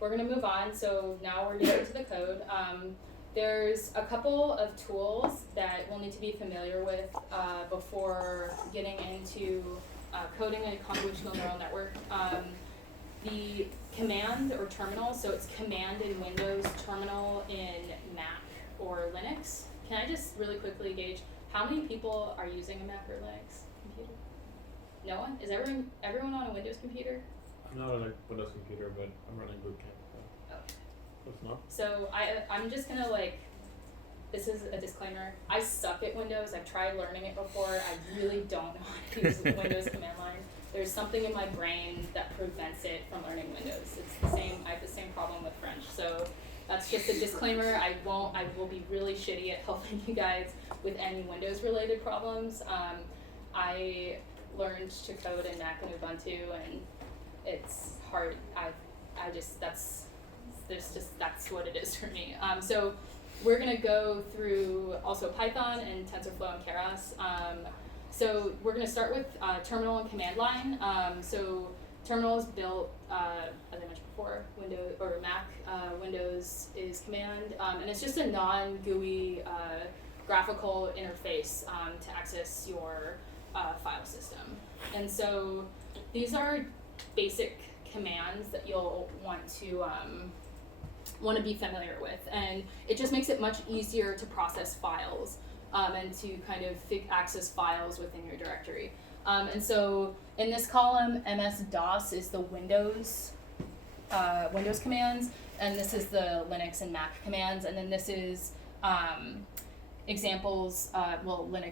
we're going to move on. So now we're getting to the code. There's a couple of tools that we'll need to be familiar with before getting into coding a convolutional neural network. The command or terminal, so it's command in Windows, terminal in Mac or Linux. Can I just really quickly gauge how many people are using a Mac or Linux computer? No one? Is everyone on a Windows computer? I'm not on a Windows computer, but I'm running boot camp. Oh. It's not. So I'm just gonna this is a disclaimer. I suck at Windows. I've tried learning it before. I really don't know how to use Windows command line. There's something in my brain that prevents it from learning Windows. It's the same. I have the same problem with French. So that's just a disclaimer. I will be really shitty at helping you guys with any Windows related problems. I learned to code in Mac and Ubuntu, and it's hard. That's what it is for me. So we're gonna go through also Python and TensorFlow and Keras. So we're gonna start with terminal and command line. So terminal is built, as I mentioned before, Windows or Mac. Windows is command, and it's just a non-GUI graphical interface to access your file system. And so these are basic commands that you'll want to be familiar with, and it just makes it much easier to process files and to kind of access files within your directory. And so in this column, MS-DOS is the Windows commands, and this is the Linux and Mac commands, and then this is Linux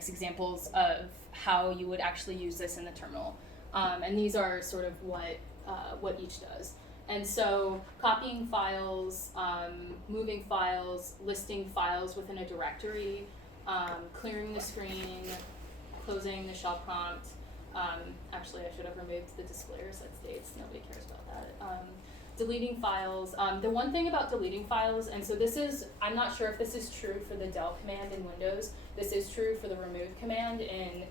examples of how you would actually use this in the terminal. And these are sort of what each does. And so copying files, moving files, listing files within a directory, clearing the screen, closing the shell prompt. Actually, I should have removed the displayer set states. Nobody cares about that. Deleting files. The one thing about deleting files, and so this is, I'm not sure if this is true for the del command in Windows. This is true for the remove command in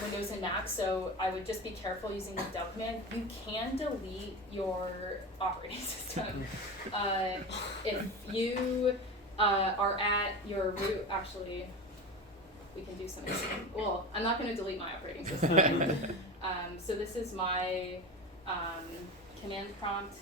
Windows and Mac, so I would just be careful using the del command. You can delete your operating system. If you are at your root, actually, we can do something. Well, I'm not going to delete my operating system. So this is my command prompt.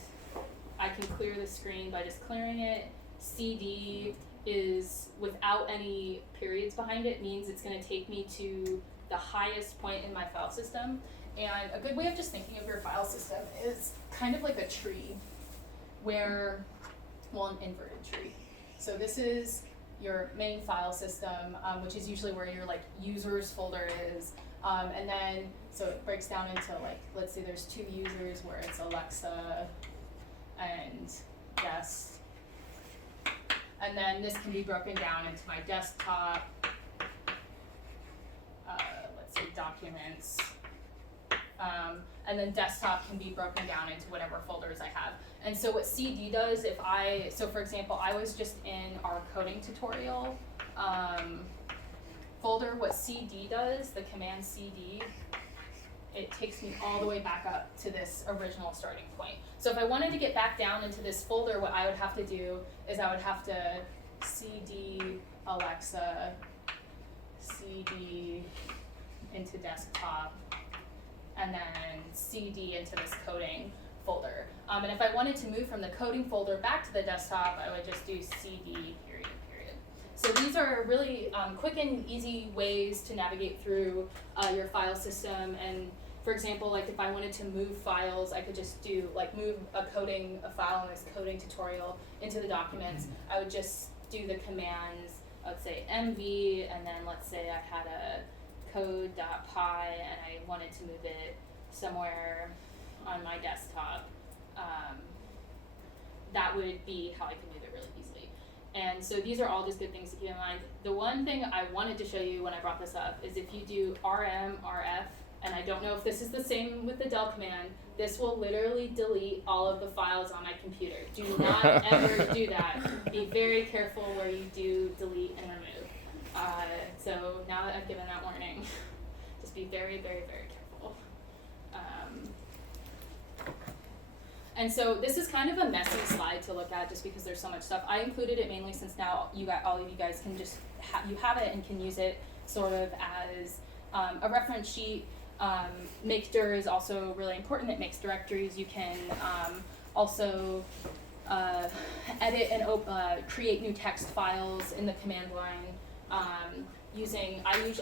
I can clear the screen by just clearing it. CD is without any periods behind it, means it's going to take me to the highest point in my file system. And a good way of just thinking of your file system is kind of like a tree where, an inverted tree. So this is your main file system, which is usually where your users folder is. And then, so it breaks down into let's say there's 2 users where it's Alexa and guest. And then this can be broken down into my desktop, let's say documents, and then desktop can be broken down into whatever folders I have. And so what CD does, so for example, I was just in our coding tutorial folder. What CD does, the command CD, it takes me all the way back up to this original starting point. So if I wanted to get back down into this folder, what I would have to do is I would have to CD Alexa, CD into desktop, and then CD into this coding folder. And if I wanted to move from the coding folder back to the desktop, I would just do CD period. So these are really quick and easy ways to navigate through your file system. And for example, if I wanted to move files, I could just do move a file in this coding tutorial into the documents. I would just do the commands. I would say mv, and then let's say I had a code.py and I wanted to move it somewhere on my desktop. That would be how I could move it really easily. And so these are all just good things to keep in mind. The one thing I wanted to show you when I brought this up is if you do rm/rf, and I don't know if this is the same with the del command, this will literally delete all of the files on my computer. Do not ever do that. Be very careful where you do delete and remove. So now that I've given that warning, just be very, very, very careful. And so this is kind of a messy slide to look at just because there's so much stuff. I included it mainly since now all of you guys can just you have it and can use it sort of as a reference sheet. Make.dir is also really important. It makes directories. You can also edit and create new text files in the command line. I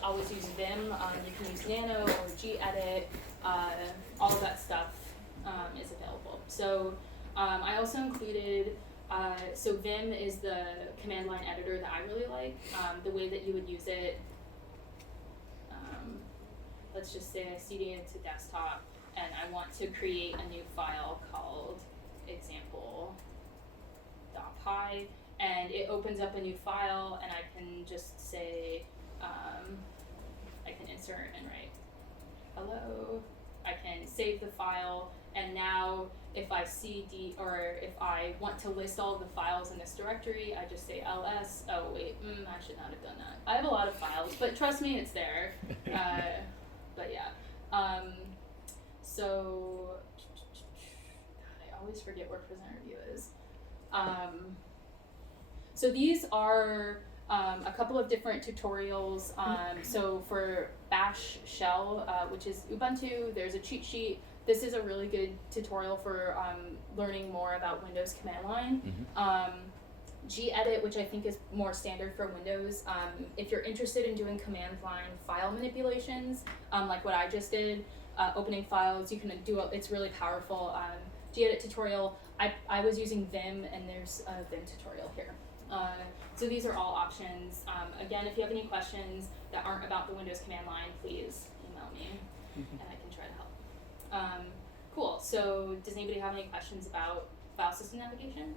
always use Vim. You can use Nano or gedit. All of that stuff is available. So I also included, so Vim is the command line editor that I really like. The way that you would use it, let's just say I cd it to desktop and I want to create a new file called example.py, and it opens up a new file, and I can just say, I can insert and write hello. I can save the file, and now if I if I want to list all of the files in this directory, I just say ls. Oh wait, I should not have done that. I have a lot of files, but trust me, it's there. But yeah. So I always forget where presenter view is. So these are a couple of different tutorials. So for Bash Shell, which is Ubuntu, there's a cheat sheet. This is a really good tutorial for learning more about Windows command line. Gedit, which I think is more standard for Windows. If you're interested in doing command line file manipulations, like what I just did, opening files, you can do it's really powerful. Gedit tutorial, I was using Vim, and there's a Vim tutorial here. So these are all options. Again, if you have any questions that aren't about the Windows command line, please email me, and I can try to help. Cool, so does anybody have any questions about file system navigation?